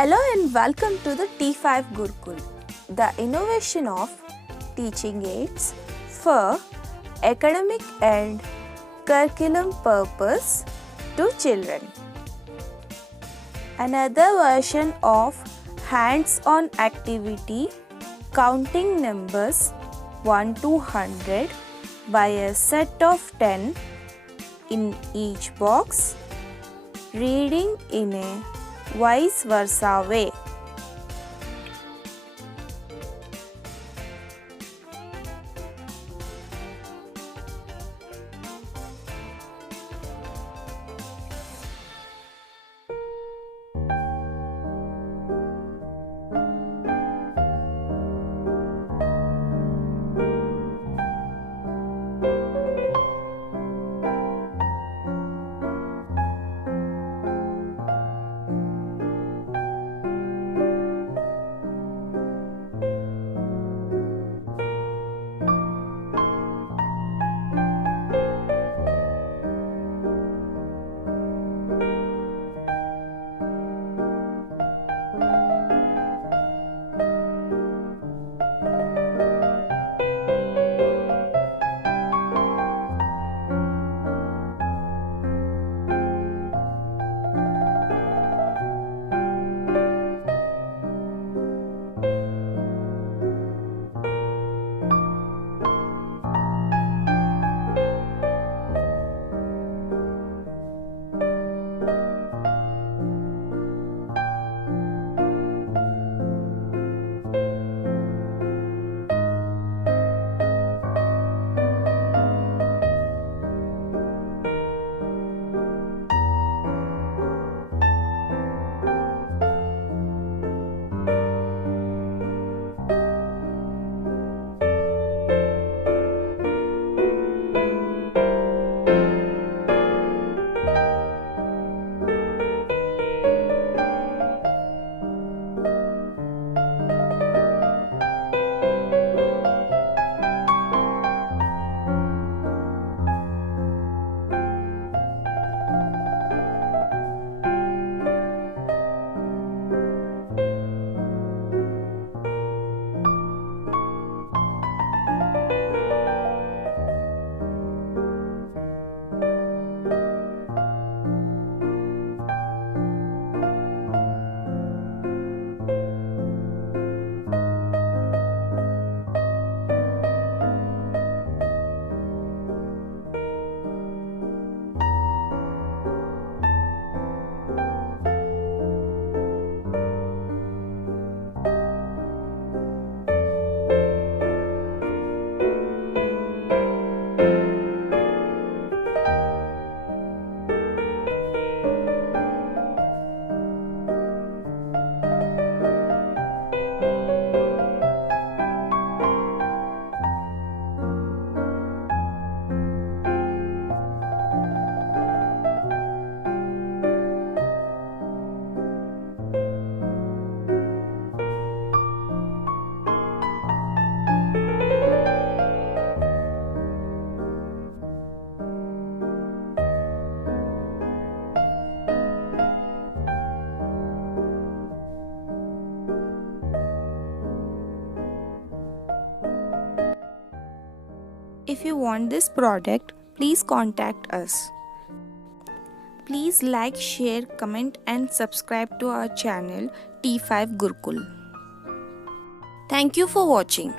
Hello and welcome to the T5 Gurukul, the innovation of teaching aids for academic and curriculum purpose to children. Another version of hands-on activity counting numbers 1 to 100 by a set of 10 in each box, reading in a vice versa way. If you want this product, please contact us. Please like, share, comment and subscribe to our channel T5 Gurukul. Thank you for watching.